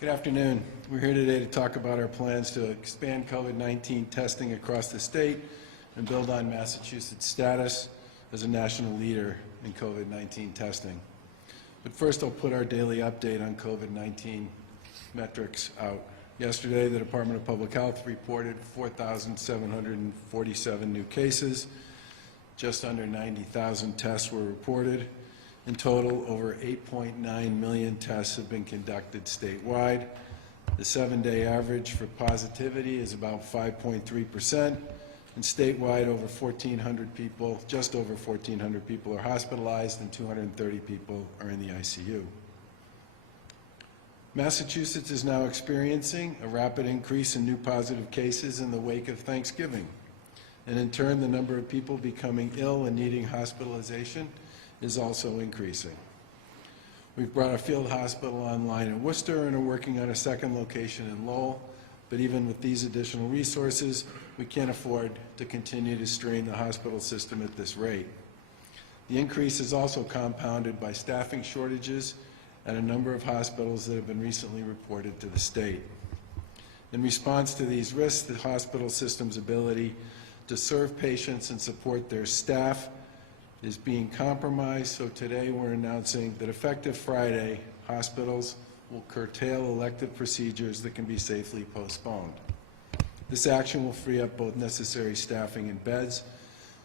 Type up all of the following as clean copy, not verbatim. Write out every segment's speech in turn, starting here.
Good afternoon. We're here today to talk about our plans to expand COVID-19 testing across the state and build on Massachusetts' status as a national leader in COVID-19 testing. But first, I'll put our daily update on COVID-19 metrics out. Yesterday, the Department of Public Health reported 4,747 new cases. Just under 90,000 tests were reported. In total, over 8.9 million tests have been conducted statewide. The 7-day average for positivity is about 5.3%, and statewide over 1,400 people, just over 1,400 people are hospitalized and 230 people are in the ICU. Massachusetts is now experiencing a rapid increase in new positive cases in the wake of Thanksgiving, and in turn, the number of people becoming ill and needing hospitalization is also increasing. We've brought a field hospital online in Worcester and are working on a second location in Lowell, but even with these additional resources, we can't afford to continue to strain the hospital system at this rate. The increase is also compounded by staffing shortages at a number of hospitals that have been recently reported to the state. In response to these risks, the hospital system's ability to serve patients and support their staff is being compromised, so today we're announcing that effective Friday, hospitals will curtail elective procedures that can be safely postponed. This action will free up both necessary staffing and beds.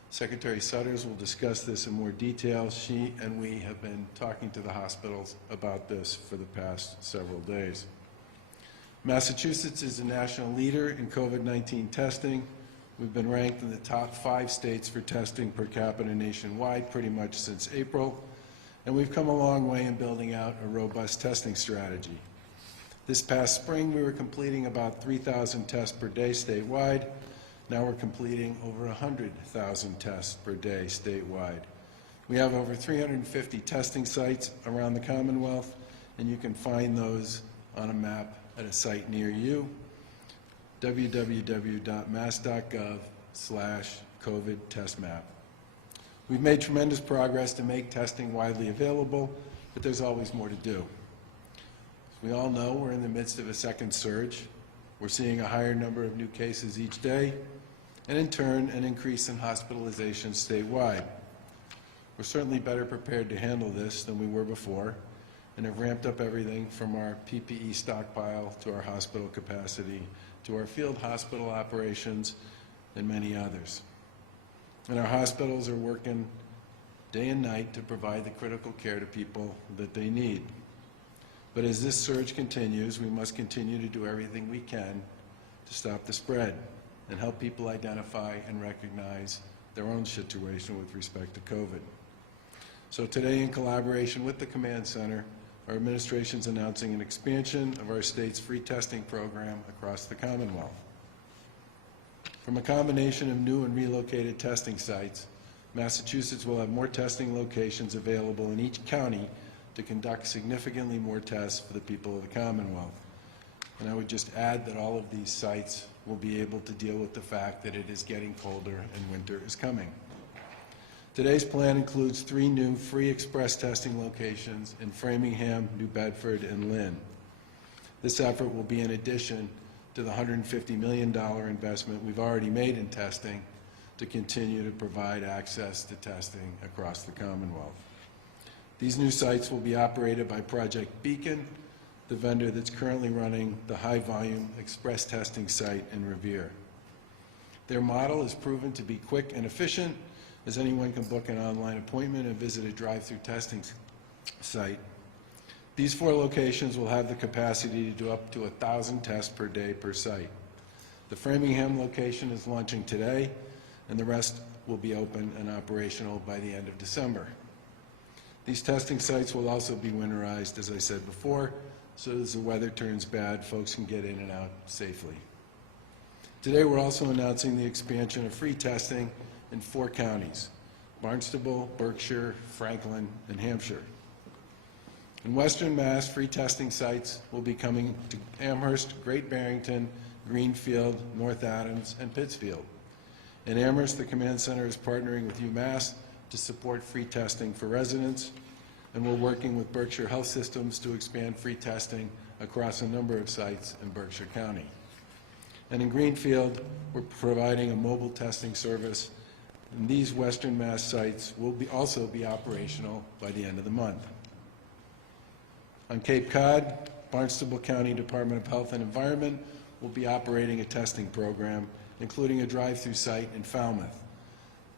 Secretary Sutters will discuss this in more detail. She and we have been talking to the hospitals about this for the past several days. Massachusetts is a national leader in COVID-19 testing. We've been ranked in the top 5 states for testing per capita nationwide pretty much since April, and we've come a long way in building out a robust testing strategy. This past spring, we were completing about 3,000 tests per day statewide. Now we're completing over 100,000 tests per day statewide. We have over 350 testing sites around the Commonwealth, and you can find those on a map at a site near you. www.mass.gov/COVID test map. We've made tremendous progress to make testing widely available, but there's always more to do. As we all know, we're in the midst of a second surge. We're seeing a higher number of new cases each day, and in turn, an increase in hospitalizations statewide. We're certainly better prepared to handle this than we were before, and have ramped up everything from our PPE stockpile to our hospital capacity to our field hospital operations and many others. And our hospitals are working day and night to provide the critical care to people that they need. But as this surge continues, we must continue to do everything we can to stop the spread and help people identify and recognize their own situation with respect to COVID. So today, in collaboration with the Command Center, our administration is announcing an expansion of our state's free testing program across the Commonwealth. From a combination of new and relocated testing sites, Massachusetts will have more testing locations available in each county to conduct significantly more tests for the people of the Commonwealth. And I would just add that all of these sites will be able to deal with the fact that it is getting colder and winter is coming. Today's plan includes 3 new free express testing locations in Framingham, New Bedford, and Lynn. This effort will be in addition to the $150 million investment we've already made in testing to continue to provide access to testing across the Commonwealth. These new sites will be operated by Project Beacon, the vendor that's currently running the high-volume express testing site in Revere. Their model is proven to be quick and efficient, as anyone can book an online appointment and visit a drive-through testing site. These 4 locations will have the capacity to do up to 1,000 tests per day per site. The Framingham location is launching today, and the rest will be open and operational by the end of December. These testing sites will also be winterized, as I said before, so as the weather turns bad, folks can get in and out safely. Today, we're also announcing the expansion of free testing in 4 counties: Barnstable, Berkshire, Franklin, and Hampshire. In Western Mass, free testing sites will be coming to Amherst, Great Barrington, Greenfield, North Adams, and Pittsfield. In Amherst, the Command Center is partnering with UMass to support free testing for residents, and we're working with Berkshire Health Systems to expand free testing across a number of sites in Berkshire County. And in Greenfield, we're providing a mobile testing service, and these Western Mass sites will also be operational by the end of the month. On Cape Cod, Barnstable County Department of Health and Environment will be operating a testing program, including a drive-through site in Falmouth.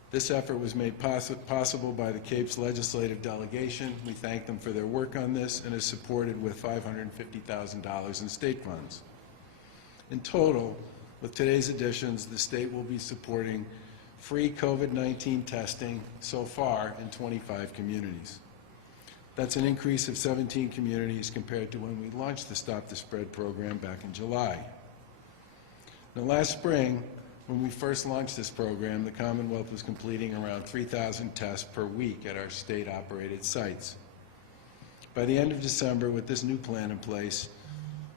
This effort was made possible by the Cape's legislative delegation. We thank them for their work on this, and is supported with $550,000 in state funds. In total, with today's additions, the state will be supporting free COVID-19 testing so far in 25 communities. That's an increase of 17 communities compared to when we launched the Stop the Spread program back in July. Now, last spring, when we first launched this program, the Commonwealth was completing around 3,000 tests per week at our state-operated sites. By the end of December, with this new plan in place,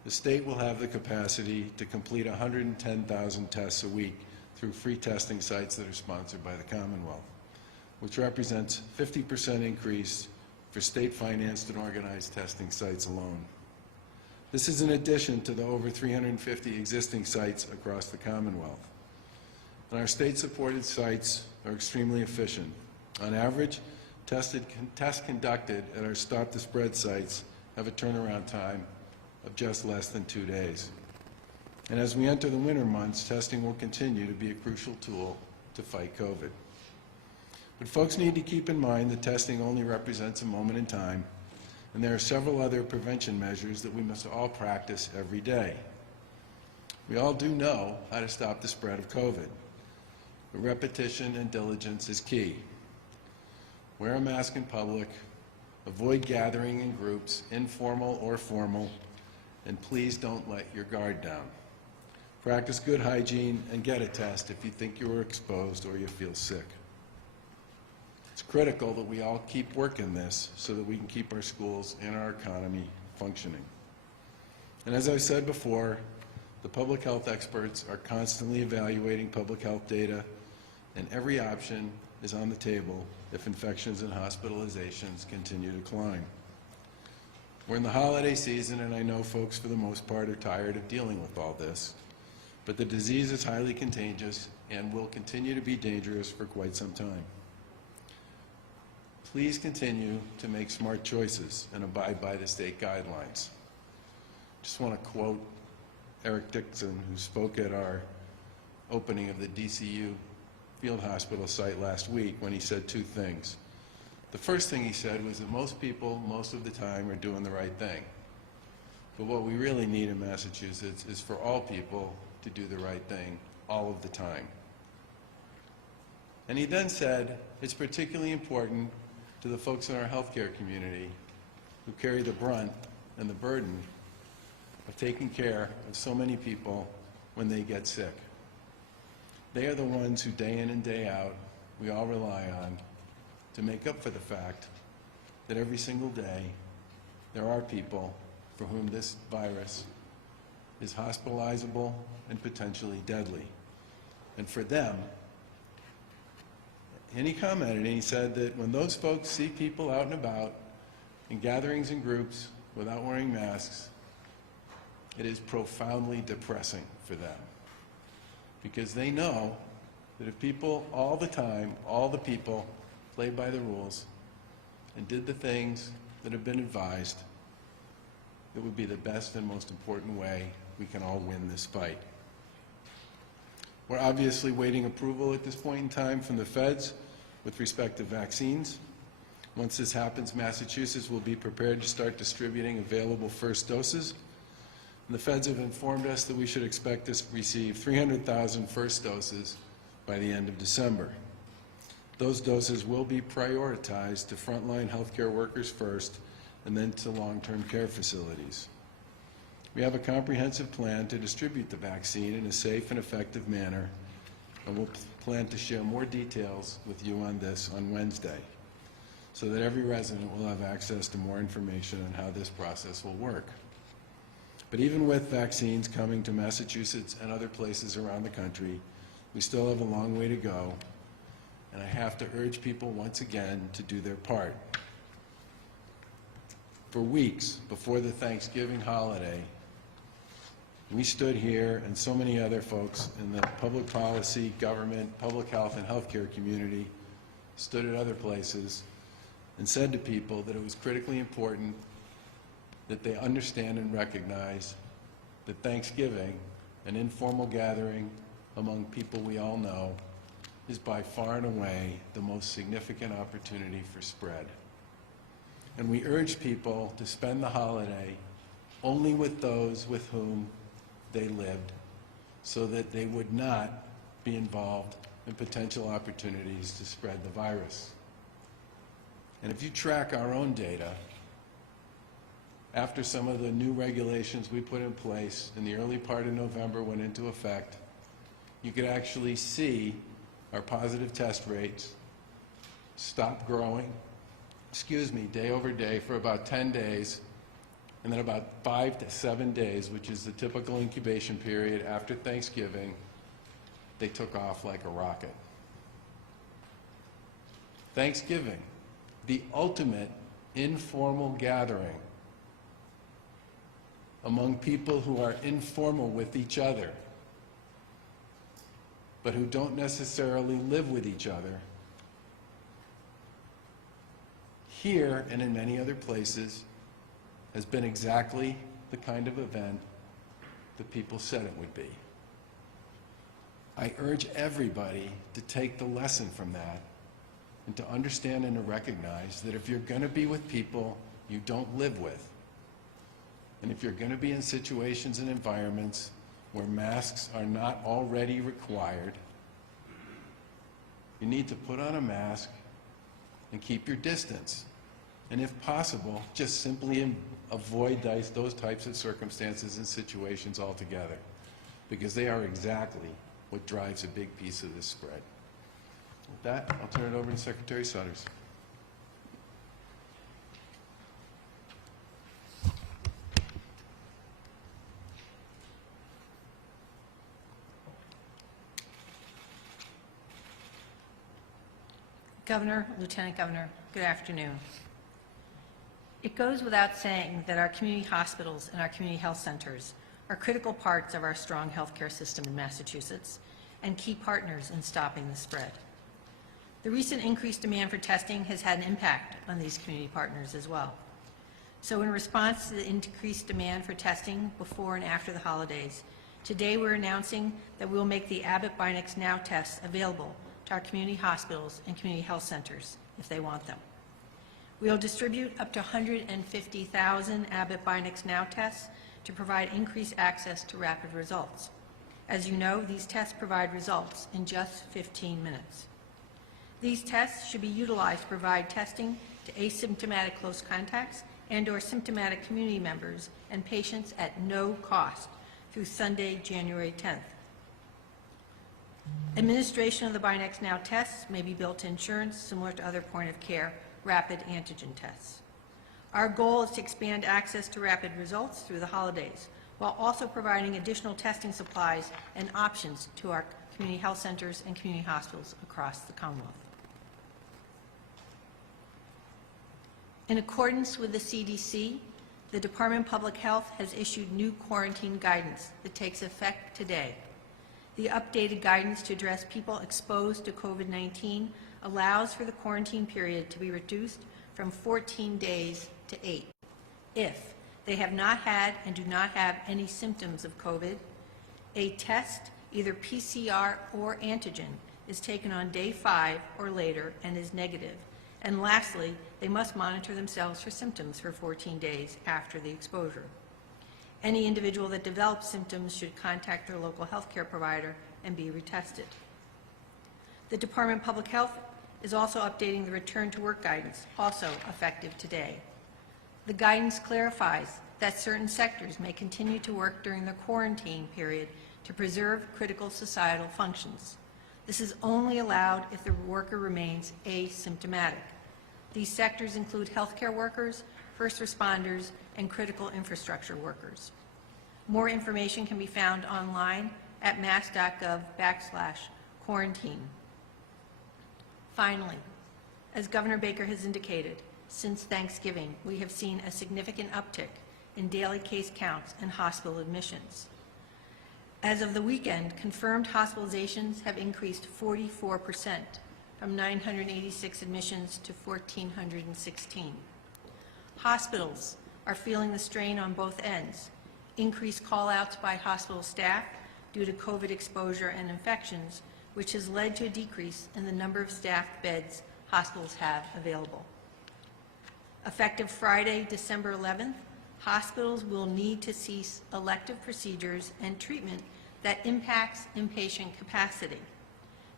the state will have the capacity to complete 110,000 tests a week through free testing sites that are sponsored by the Commonwealth, which represents a 50% increase for state-financed and organized testing sites alone. This is in addition to the over 350 existing sites across the Commonwealth. And our state-supported sites are extremely efficient. On average, tests conducted at our Stop the Spread sites have a turnaround time of just less than 2 days. And as we enter the winter months, testing will continue to be a crucial tool to fight COVID. But folks need to keep in mind that testing only represents a moment in time, and there are several other prevention measures that we must all practice every day. We all do know how to stop the spread of COVID. But repetition and diligence is key. Wear a mask in public, avoid gathering in groups, informal or formal, and please don't let your guard down. Practice good hygiene and get a test if you think you are exposed or you feel sick. It's critical that we all keep working this so that we can keep our schools and our economy functioning. And as I've said before, the public health experts are constantly evaluating public health data, and every option is on the table if infections and hospitalizations continue to climb. We're in the holiday season, and I know folks for the most part are tired of dealing with all this, but the disease is highly contagious and will continue to be dangerous for quite some time. Please continue to make smart choices and abide by the state guidelines. Just want to quote Eric Dixon, who spoke at our opening of the DCU Field Hospital site last week, when he said two things. The first thing he said was that most people, most of the time, are doing the right thing. But what we really need in Massachusetts is for all people to do the right thing all of the time. And he then said, it's particularly important to the folks in our healthcare community who carry the brunt and the burden of taking care of so many people when they get sick. They are the ones who day in and day out we all rely on to make up for the fact that every single day there are people for whom this virus is hospitalizable and potentially deadly. And for them, and he commented and he said that when those folks see people out and about in gatherings and groups without wearing masks, it is profoundly depressing for them. Because they know that if people all the time, all the people, played by the rules and did the things that have been advised, it would be the best and most important way we can all win this fight. We're obviously waiting approval at this point in time from the feds with respect to vaccines. Once this happens, Massachusetts will be prepared to start distributing available first doses. And the feds have informed us that we should expect to receive 300,000 first doses by the end of December. Those doses will be prioritized to frontline healthcare workers first, and then to long-term care facilities. We have a comprehensive plan to distribute the vaccine in a safe and effective manner, and we'll plan to share more details with you on this on Wednesday, so that every resident will have access to more information on how this process will work. But even with vaccines coming to Massachusetts and other places around the country, we still have a long way to go, and I have to urge people once again to do their part. For weeks before the Thanksgiving holiday, we stood here, and so many other folks in the public policy, government, public health, and healthcare community stood at other places and said to people that it was critically important that they understand and recognize that Thanksgiving, an informal gathering among people we all know, is by far and away the most significant opportunity for spread. And we urge people to spend the holiday only with those with whom they lived, so that they would not be involved in potential opportunities to spread the virus. And if you track our own data, after some of the new regulations we put in place in the early part of November went into effect, you could actually see our positive test rates stop growing, day over day for about 10 days, and then about 5 to 7 days, which is the typical incubation period after Thanksgiving, they took off like a rocket. Thanksgiving, the ultimate informal gathering among people who are informal with each other, but who don't necessarily live with each other. Here, and in many other places, has been exactly the kind of event that people said it would be. I urge everybody to take the lesson from that and to understand and to recognize that if you're going to be with people you don't live with, and if you're going to be in situations and environments where masks are not already required, you need to put on a mask and keep your distance. And if possible, just simply avoid those types of circumstances and situations altogether, because they are exactly what drives a big piece of this spread. With that, I'll turn it over to Secretary Sudders. Governor, Lieutenant Governor, good afternoon. It goes without saying that our community hospitals and our community health centers are critical parts of our strong healthcare system in Massachusetts and key partners in stopping the spread. The recent increased demand for testing has had an impact on these community partners as well. So in response to the increased demand for testing before and after the holidays, today we're announcing that we will make the Abbott Binax Now tests available to our community hospitals and community health centers if they want them. We will distribute up to 150,000 Abbott Binax Now tests to provide increased access to rapid results. As you know, these tests provide results in just 15 minutes. These tests should be utilized to provide testing to asymptomatic close contacts and/or symptomatic community members and patients at no cost through Sunday, January 10th. Administration of the Binax Now tests may be billed to insurance similar to other point-of-care rapid antigen tests. Our goal is to expand access to rapid results through the holidays, while also providing additional testing supplies and options to our community health centers and community hospitals across the Commonwealth. In accordance with the CDC, the Department of Public Health has issued new quarantine guidance that takes effect today. The updated guidance to address people exposed to COVID-19 allows for the quarantine period to be reduced from 14 days to 8 if they have not had and do not have any symptoms of COVID, a test, either PCR or antigen, is taken on day 5 or later and is negative, and lastly, they must monitor themselves for symptoms for 14 days after the exposure. Any individual that develops symptoms should contact their local healthcare provider and be retested. The Department of Public Health is also updating the return to work guidance, also effective today. The guidance clarifies that certain sectors may continue to work during the quarantine period to preserve critical societal functions. This is only allowed if the worker remains asymptomatic. These sectors include healthcare workers, first responders, and critical infrastructure workers. More information can be found online at mass.gov/quarantine. Finally, as Governor Baker has indicated, Since Thanksgiving, we have seen a significant uptick in daily case counts and hospital admissions. As of the weekend, confirmed hospitalizations have increased 44%, from 986 admissions to 1,416. Hospitals are feeling the strain on both ends. Increased call-outs by hospital staff due to COVID exposure and infections, which has led to a decrease in the number of staffed beds hospitals have available. Effective Friday, December 11th, hospitals will need to cease elective procedures and treatment that impacts inpatient capacity.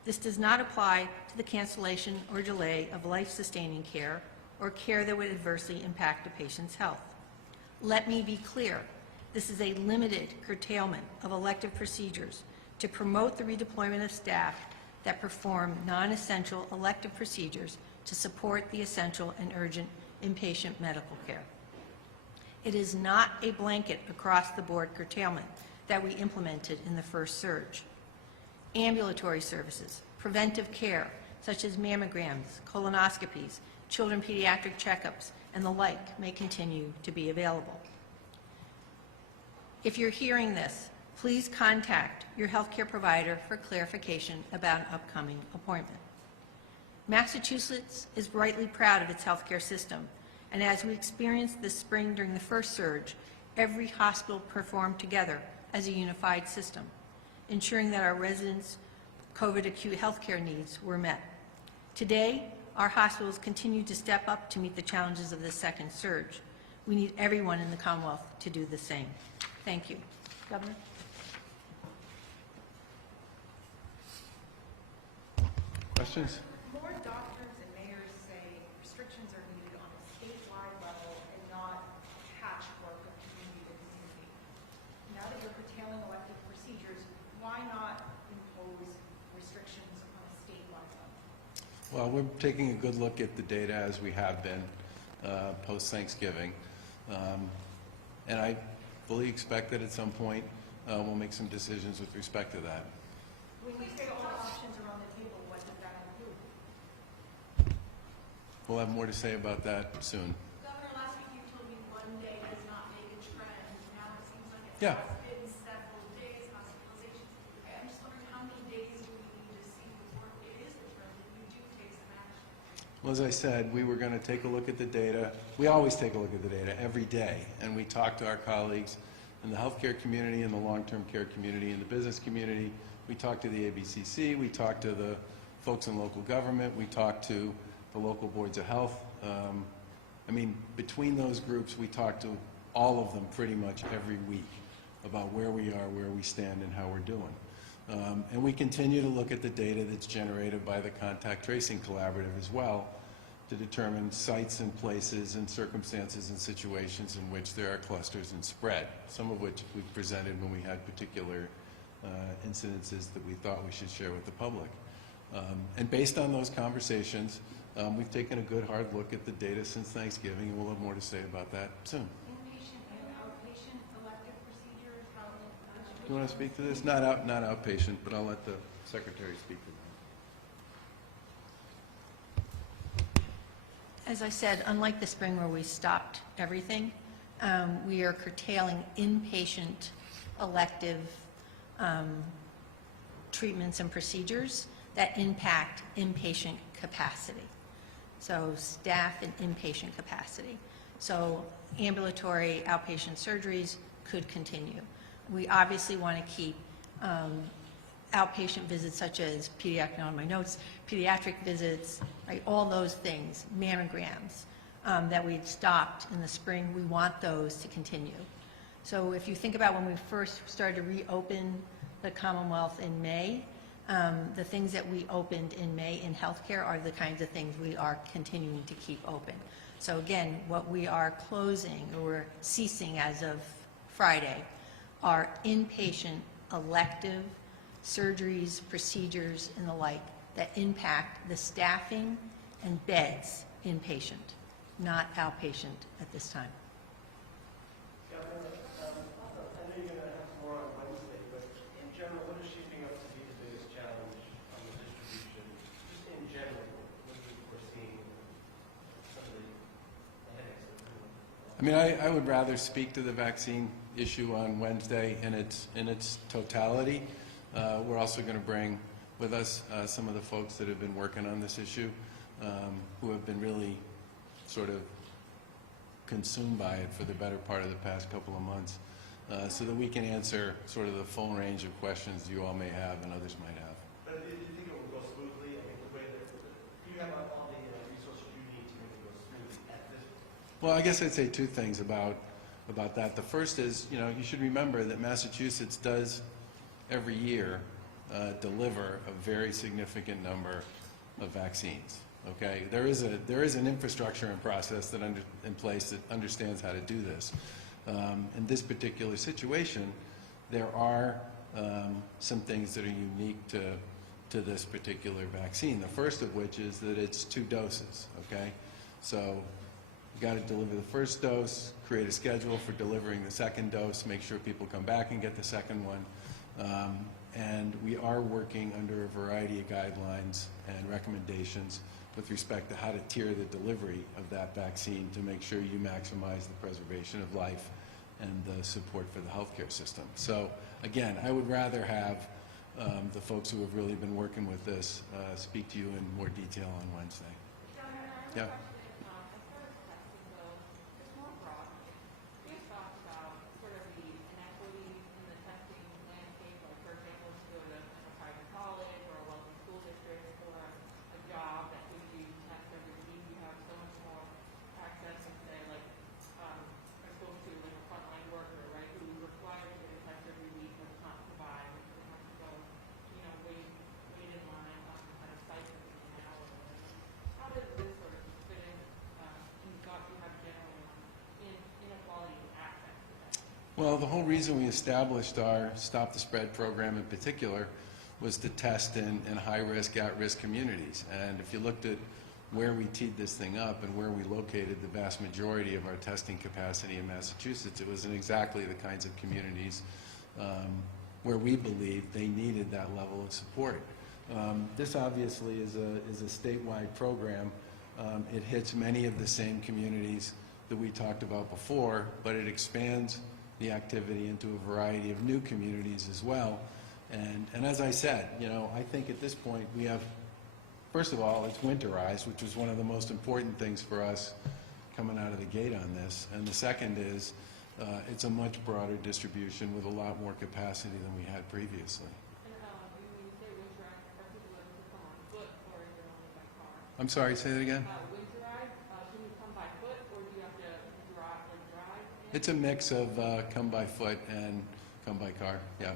This does not apply to the cancellation or delay of life-sustaining care or care that would adversely impact a patient's health. Let me be clear, this is a limited curtailment of elective procedures to promote the redeployment of staff that perform non-essential elective procedures to support the essential and urgent inpatient medical care. It is not a blanket across-the-board curtailment that we implemented in the first surge. Ambulatory services, preventive care, such as mammograms, colonoscopies, children pediatric checkups, and the like, may continue to be available. If you're hearing this, please contact your healthcare provider for clarification about an upcoming appointment. Massachusetts is rightly proud of its healthcare system, and as we experienced this spring during the first surge, every hospital performed together as a unified system, ensuring that our residents' COVID acute healthcare needs were met. Today, our hospitals continue to step up to meet the challenges of this second surge. We need everyone in the Commonwealth to do the same. Thank you. Governor? Questions? More doctors and mayors say restrictions are needed on a statewide level and not patchwork of community to community. Now that you're curtailing elective procedures, why not impose restrictions on a statewide level? Well, we're taking a good look at the data as we have been post-Thanksgiving. And I fully expect that at some point we'll make some decisions with respect to that. When we say all options are on the table, what does that include? We'll have more to say about that soon. Governor, last week you told me one day does not make a trend. Now it seems like it's Yeah. been several days, hospitalizations. I'm just wondering how many days do we need to see before it is a trend and you do take some action? Well, as I said, we were going to take a look at the data. We always take a look at the data every day, and we talk to our colleagues in the healthcare community, in the long-term care community, in the business community. We talk to the ABCC, we talk to the folks in local government, we talk to the local boards of health. I mean, between those groups, we talk to all of them pretty much every week about where we are, where we stand, and how we're doing. And we continue to look at the data that's generated by the Contact Tracing Collaborative as well to determine sites and places and circumstances and situations in which there are clusters and spread, some of which we presented when we had particular incidences that we thought we should share with the public. And based on those conversations, we've taken a good hard look at the data since Thanksgiving, and we'll have more to say about that soon. Inpatient and outpatient elective procedures, how Do you want to speak to this? Not outpatient, but I'll let the secretary speak to that. As I said, unlike the spring where we stopped everything, we are curtailing inpatient elective treatments and procedures that impact inpatient capacity. So staff and inpatient capacity. So ambulatory outpatient surgeries could continue. We obviously want to keep outpatient visits such as pediatric visits, right, all those things, mammograms that we'd stopped in the spring, we want those to continue. So if you think about when we first started to reopen the Commonwealth in May, the things that we opened in May in healthcare are the kinds of things we are continuing to keep open. So again, what we are closing or ceasing as of Friday are inpatient elective surgeries, procedures, and the like that impact the staffing and beds inpatient, not outpatient at this time. Governor, I know you're going to have more on Wednesday, but in general, what is shaping up to be the biggest challenge on the distribution? Just in general, what are you foreseeing some of the I mean, I would rather speak to the vaccine issue on Wednesday in its totality. We're also going to bring with us some of the folks that have been working on this issue, who have been really sort of consumed by it for the better part of the past couple of months, so that we can answer sort of the full range of questions you all may have and others might have. But do you think it will go smoothly? I mean, the way that you have all the resources you need to make it go smoothly at this point? Well, I guess I'd say two things about that. The first is, you should remember that Massachusetts does every year deliver a very significant number of vaccines. Okay, there is an infrastructure and process that in place that understands how to do this. In this particular situation, there are some things that are unique to this particular vaccine. The first of which is that it's 2 doses. Okay, so you got to deliver the first dose, create a schedule for delivering the second dose, make sure people come back and get the second one. And we are working under a variety of guidelines and recommendations with respect to how to tier the delivery of that vaccine to make sure you maximize the preservation of life and the support for the healthcare system. So again, I would rather have the folks who have really been working with this speak to you in more detail on Wednesday. Yeah. Well, the whole reason we established our Stop the Spread program in particular was to test in high-risk, at-risk communities. And if you looked at where we teed this thing up and where we located the vast majority of our testing capacity in Massachusetts, it was in exactly the kinds of communities where we believed they needed that level of support. This obviously is a statewide program. It hits many of the same communities that we talked about before, but it expands the activity into a variety of new communities as well. And as I said, I think at this point we have, first of all, it's winterized, which was one of the most important things for us coming out of the gate on this. And the second is it's a much broader distribution with a lot more capacity than we had previously. I'm sorry, say that again? It's a mix of come by foot and come by car, yeah.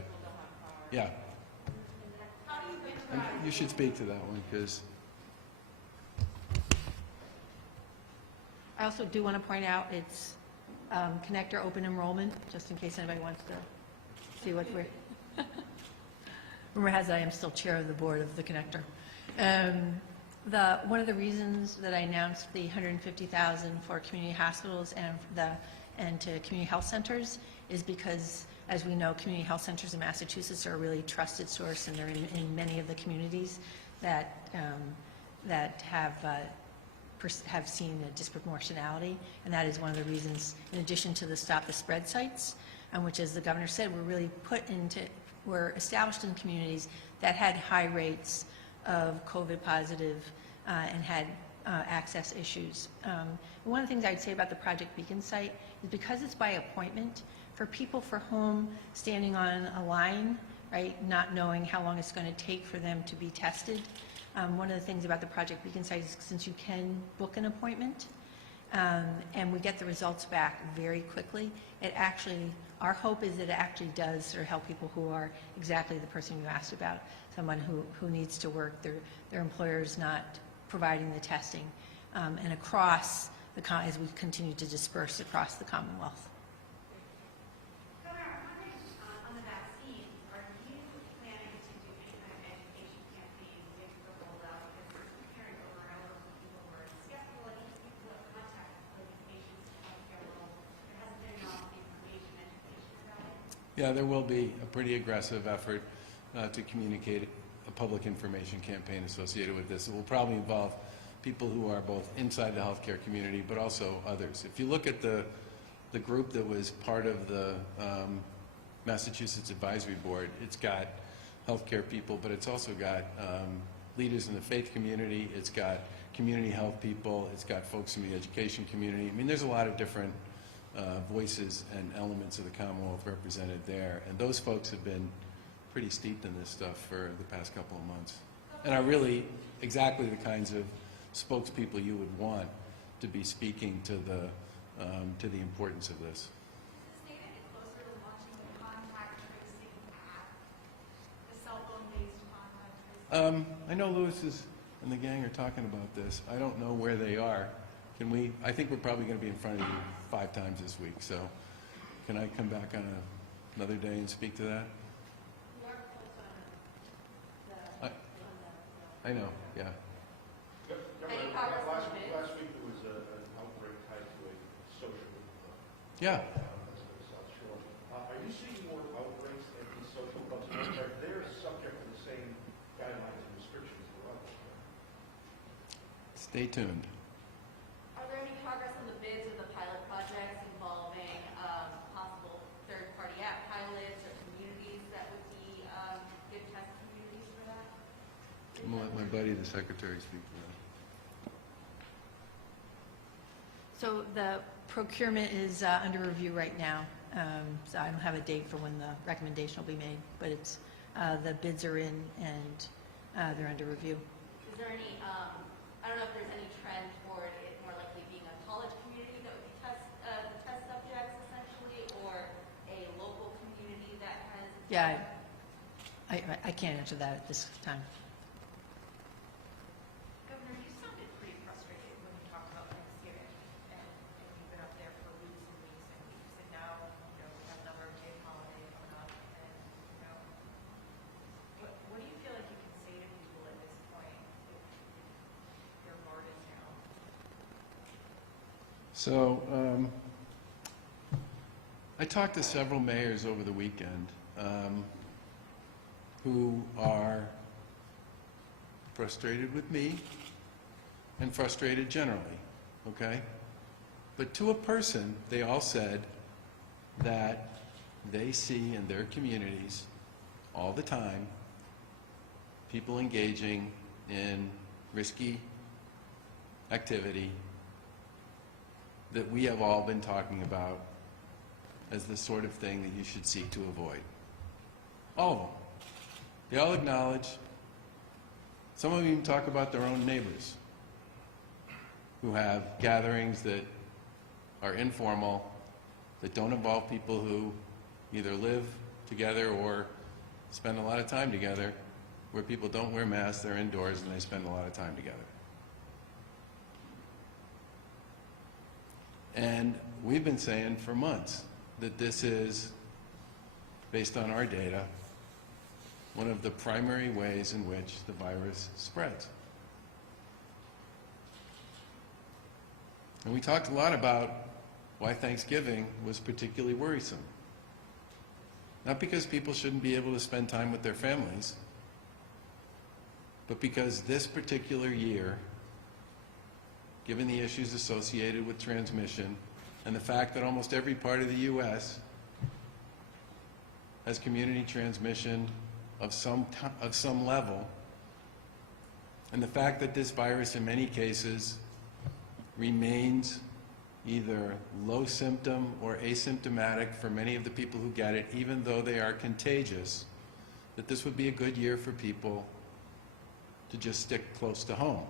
Yeah. And you should speak to that one, because I also do want to point out it's connector open enrollment, just in case anybody wants to see what we're... Remember, as I am still chair of the board of the connector. One of the reasons that I announced the $150,000 for community hospitals and to community health centers is because, as we know, community health centers in Massachusetts are a really trusted source, and they're in many of the communities that have seen a disproportionality, and that is one of the reasons, in addition to the Stop the Spread sites, which, as the governor said, were established in communities that had high rates of COVID positive and had access issues. One of the things I'd say about the Project Beacon site is because it's by appointment, for people for whom standing on a line, right, not knowing how long it's going to take for them to be tested, one of the things about the Project Beacon site is since you can book an appointment and we get the results back very quickly, our hope is that it actually does sort of help people who are exactly the person you asked about, someone who needs to work, their employer's not providing the testing, and across as we continue to disperse across the Commonwealth. Governor, I'm wondering on the vaccine, are you planning to do any kind of education campaign with the rollout? Because it's carrying over a lot of people who are skeptical, and even people who have contact with patients in the healthcare world. There hasn't been enough information, education about it. yeah, there will be a pretty aggressive effort to communicate a public information campaign associated with this. It will probably involve people who are both inside the healthcare community, but also others. If you look at the the group that was part of the Massachusetts Advisory Board, it's got healthcare people, but it's also got leaders in the faith community, it's got community health people, it's got folks from the education community. I mean, there's a lot of different voices and elements of the Commonwealth represented there, and those folks have been pretty steeped in this stuff for the past couple of months, and are really exactly the kinds of spokespeople you would want to be speaking to the importance of this. Is the state any closer to launching the contact tracing app, the cell phone-based contact tracing? I know Lewis and the gang are talking about this. I don't know where they are. Can we, I think we're probably going to be in front of you 5 times this week, so can I come back on another day and speak to that? I know, yeah. Any progress on the bid? Last week there was an outbreak tied to a social Yeah. South Shore. Are you seeing more outbreaks at these social clubs? They're subject to the same guidelines and restrictions for others. Stay tuned. Are there any progress on the bids of the pilot projects involving possible third-party app pilots or communities that would be good test communities for that? I'm going to let my buddy, the secretary, speak to that. So the procurement is under review right now. So I don't have a date for when the recommendation will be made, but it's, the bids are in and they're under review. Is there any, I don't know if there's any trend toward it more likely being a college community that would be the test subjects essentially, or a local community that has? Yeah, I can't answer that at this time. Governor, you sounded pretty frustrated when you talked about Thanksgiving, and you've been up there for weeks and weeks and weeks, and now, you know, we have another big holiday coming up, and, you know, what do you feel like you can say to people at this point if your guard is down? So, I talked to several mayors over the weekend who are frustrated with me and frustrated generally, okay? But to a person, they all said that they see in their communities all the time people engaging in risky activity that we have all been talking about as the sort of thing that you should seek to avoid. All of them. They all acknowledge, some of them even talk about their own neighbors who have gatherings that are informal, that don't involve people who either live together or spend a lot of time together, where people don't wear masks, they're indoors, and they spend a lot of time together. And we've been saying for months that this is, based on our data, one of the primary ways in which the virus spreads. And we talked a lot about why Thanksgiving was particularly worrisome. Not because people shouldn't be able to spend time with their families, but because this particular year, given the issues associated with transmission and the fact that almost every part of the U.S. has community transmission of some level, and the fact that this virus in many cases remains either low symptom or asymptomatic for many of the people who get it, even though they are contagious, that this would be a good year for people to just stick close to home.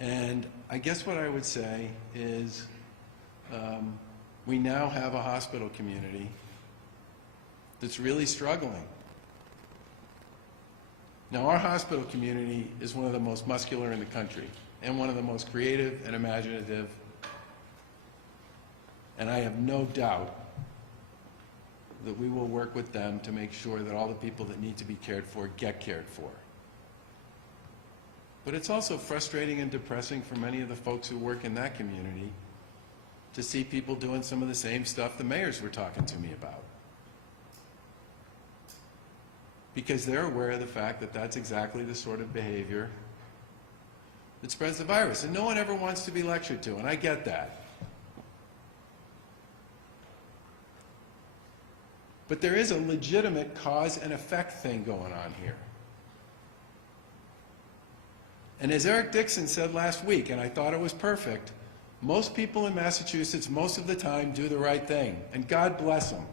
And I guess what I would say is we now have a hospital community that's really struggling. Now, our hospital community is one of the most muscular in the country and one of the most creative and imaginative, and I have no doubt that we will work with them to make sure that all the people that need to be cared for get cared for. But it's also frustrating and depressing for many of the folks who work in that community to see people doing some of the same stuff the mayors were talking to me about. Because they're aware of the fact that that's exactly the sort of behavior that spreads the virus. And no one ever wants to be lectured to, and I get that. But there is a legitimate cause and effect thing going on here. And as Eric Dixon said last week, and I thought it was perfect, most people in Massachusetts most of the time do the right thing, and God bless them.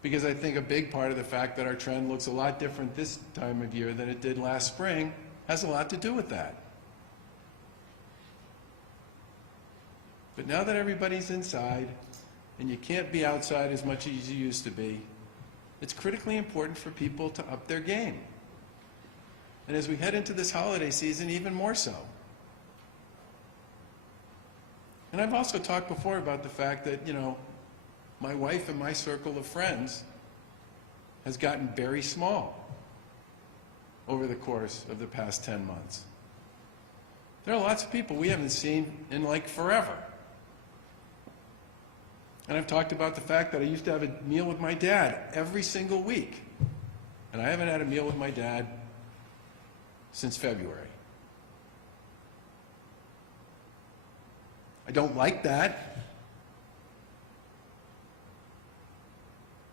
Because I think a big part of the fact that our trend looks a lot different this time of year than it did last spring has a lot to do with that. But now that everybody's inside, and you can't be outside as much as you used to be, it's critically important for people to up their game. And as we head into this holiday season, even more so. And I've also talked before about the fact that, you know, my wife and my circle of friends has gotten very small over the course of the past 10 months. There are lots of people we haven't seen in like forever. And I've talked about the fact that I used to have a meal with my dad every single week. And I haven't had a meal with my dad since February. I don't like that.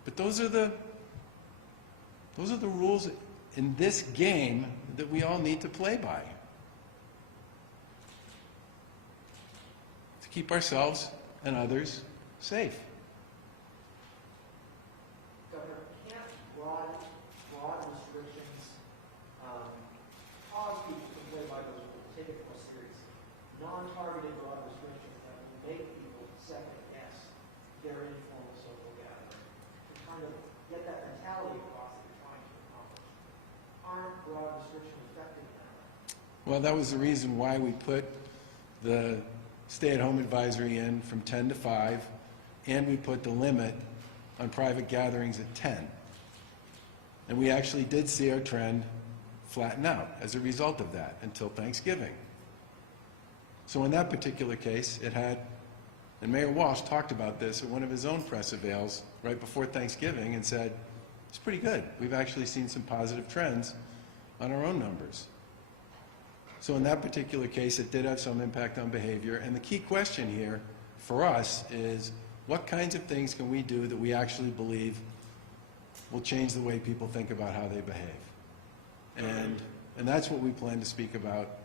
But those are the rules in this game that we all need to play by. To keep ourselves and others safe. Governor, can't broad restrictions cause people to play by those rules, take it more seriously? Non-targeted broad restrictions that will make people second guess their informal social gathering, to kind of get that mentality across that you're trying to accomplish. Aren't broad restrictions effective in that way? Well, that was the reason why we put the stay-at-home advisory in from 10 to 5, and we put the limit on private gatherings at 10. And we actually did see our trend flatten out as a result of that until Thanksgiving. So in that particular case, it had, and Mayor Walsh talked about this at one of his own press avails right before Thanksgiving and said, it's pretty good. We've actually seen some positive trends on our own numbers. So in that particular case, it did have some impact on behavior. And the key question here for us is, what kinds of things can we do that we actually believe will change the way people think about how they behave? And that's what we plan to speak about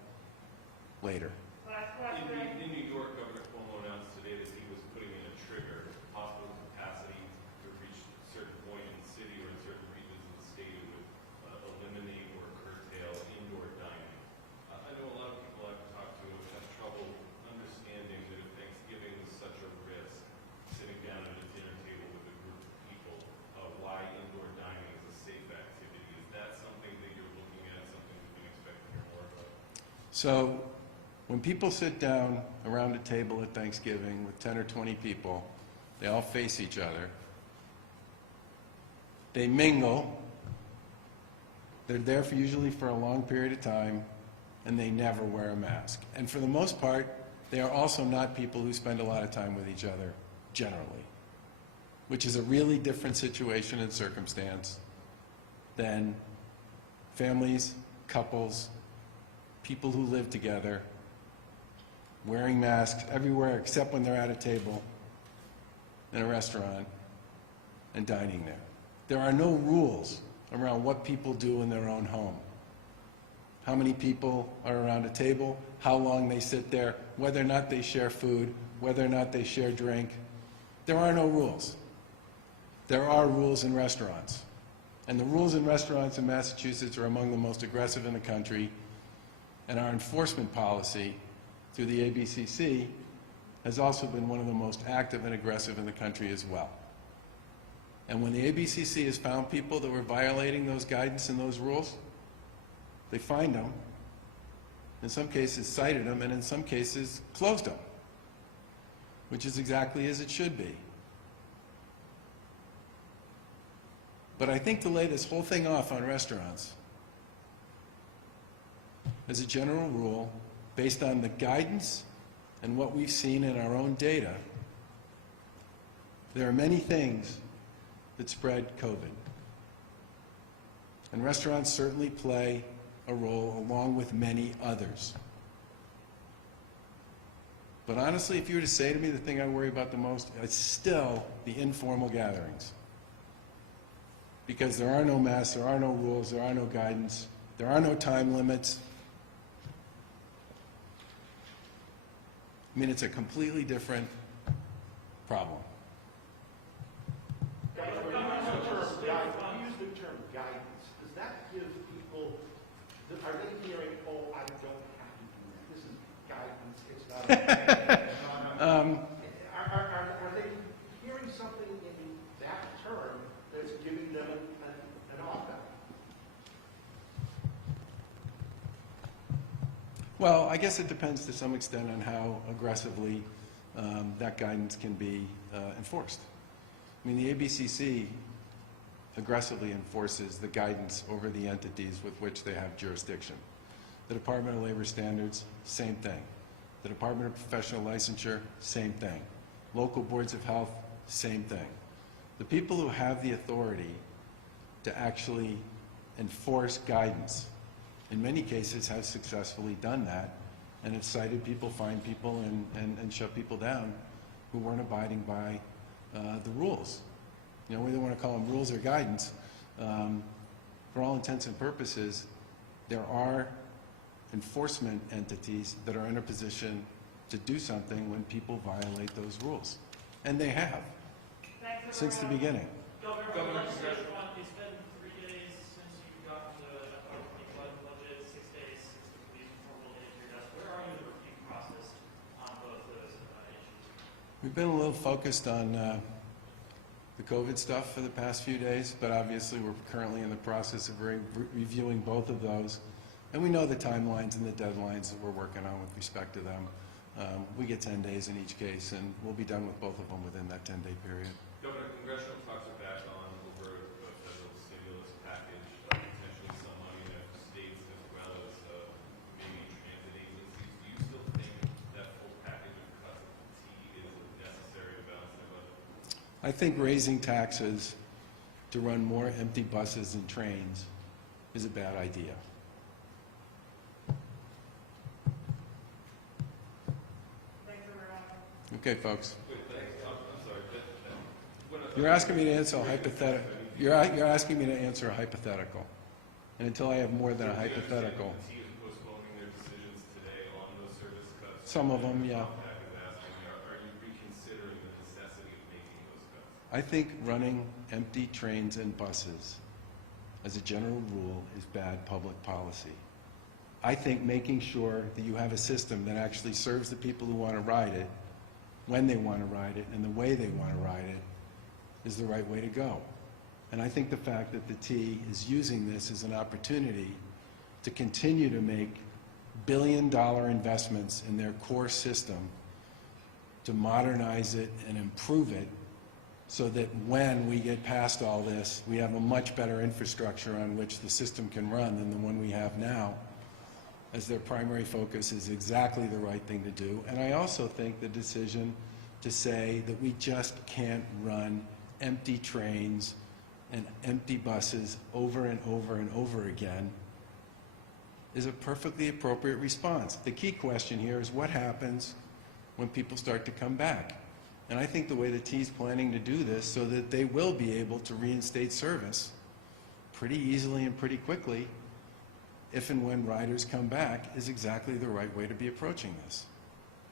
later. In New York, Governor Cuomo announced today that he was putting in a trigger if hospital capacity to reach a certain point in the city or in certain regions of the state, it would eliminate or curtail indoor dining. I know a lot of people I've talked to have trouble understanding that if Thanksgiving was such a risk, sitting down at a dinner table with a group of people, why indoor dining is a safe activity. Is that something that you're looking at, something we can expect to hear more about? So when people sit down around a table at Thanksgiving with 10 or 20 people, they all face each other. They mingle. They're there for usually for a long period of time, and they never wear a mask. And for the most part, they are also not people who spend a lot of time with each other, generally, which is a really different situation and circumstance than families, couples, people who live together, wearing masks everywhere except when they're at a table in a restaurant and dining there. There are no rules around what people do in their own home. How many people are around a table, how long they sit there, whether or not they share food, whether or not they share drink. There are no rules. There are rules in restaurants. And the rules in restaurants in Massachusetts are among the most aggressive in the country, and our enforcement policy through the ABCC has also been one of the most active and aggressive in the country as well. And when the ABCC has found people that were violating those guidance and those rules, they find them, in some cases cited them, and in some cases closed them, which is exactly as it should be. But I think to lay this whole thing off on restaurants, as a general rule, based on the guidance and what we've seen in our own data, there are many things that spread COVID. And restaurants certainly play a role along with many others. But honestly, if you were to say to me the thing I worry about the most, it's still the informal gatherings. Because there are no masks, there are no rules, there are no guidance, there are no time limits. I mean, it's a completely different problem. You use the term guidance. Does that give people, are they hearing, oh, I don't have to do that? This is guidance, it's not are they hearing something in that term that's giving them an off-out? Well, I guess it depends to some extent on how aggressively that guidance can be enforced. I mean, the ABCC aggressively enforces the guidance over the entities with which they have jurisdiction. The Department of Labor Standards, same thing. The Department of Professional Licensure, same thing. Local boards of health, same thing. The people who have the authority to actually enforce guidance, in many cases, have successfully done that and have cited people, fined people, and shut people down who weren't abiding by the rules. You know, whether you want to call them rules or guidance, for all intents and purposes, there are enforcement entities that are in a position to do something when people violate those rules. And they have, since the beginning. Governor, it's been 3 days since you've gotten the FY25 budget, 6 days since the police formally entered your desk. Where are you in the review process on both those issues? We've been a little focused on the COVID stuff for the past few days, but obviously we're currently in the process of reviewing both of those. And we know the timelines and the deadlines that we're working on with respect to them. We get 10 days in each case, and we'll be done with both of them within that 10-day period. Governor, congressional talks are back on over a federal stimulus package, potentially some money in states as well as maybe transit agencies. Do you still think that full package of cuts of T is necessary to balance their budget? I think raising taxes to run more empty buses and trains is a bad idea. Okay, folks. Wait, I'm sorry. You're asking me to answer a hypothetical. You're asking me to answer a hypothetical. And until I have more than a hypothetical. T is postponing their decisions today on those service cuts. Some of them, yeah. Compact is asking, are you reconsidering the necessity of making those cuts? I think running empty trains and buses, as a general rule, is bad public policy. I think making sure that you have a system that actually serves the people who want to ride it, when they want to ride it, and the way they want to ride it, is the right way to go. And I think the fact that the T is using this as an opportunity to continue to make billion-dollar investments in their core system, to modernize it and improve it, so that when we get past all this, we have a much better infrastructure on which the system can run than the one we have now, as their primary focus, is exactly the right thing to do. And I also think the decision to say that we just can't run empty trains and empty buses over and over and over again is a perfectly appropriate response. The key question here is what happens when people start to come back. And I think the way the T's planning to do this so that they will be able to reinstate service pretty easily and pretty quickly if and when riders come back is exactly the right way to be approaching this.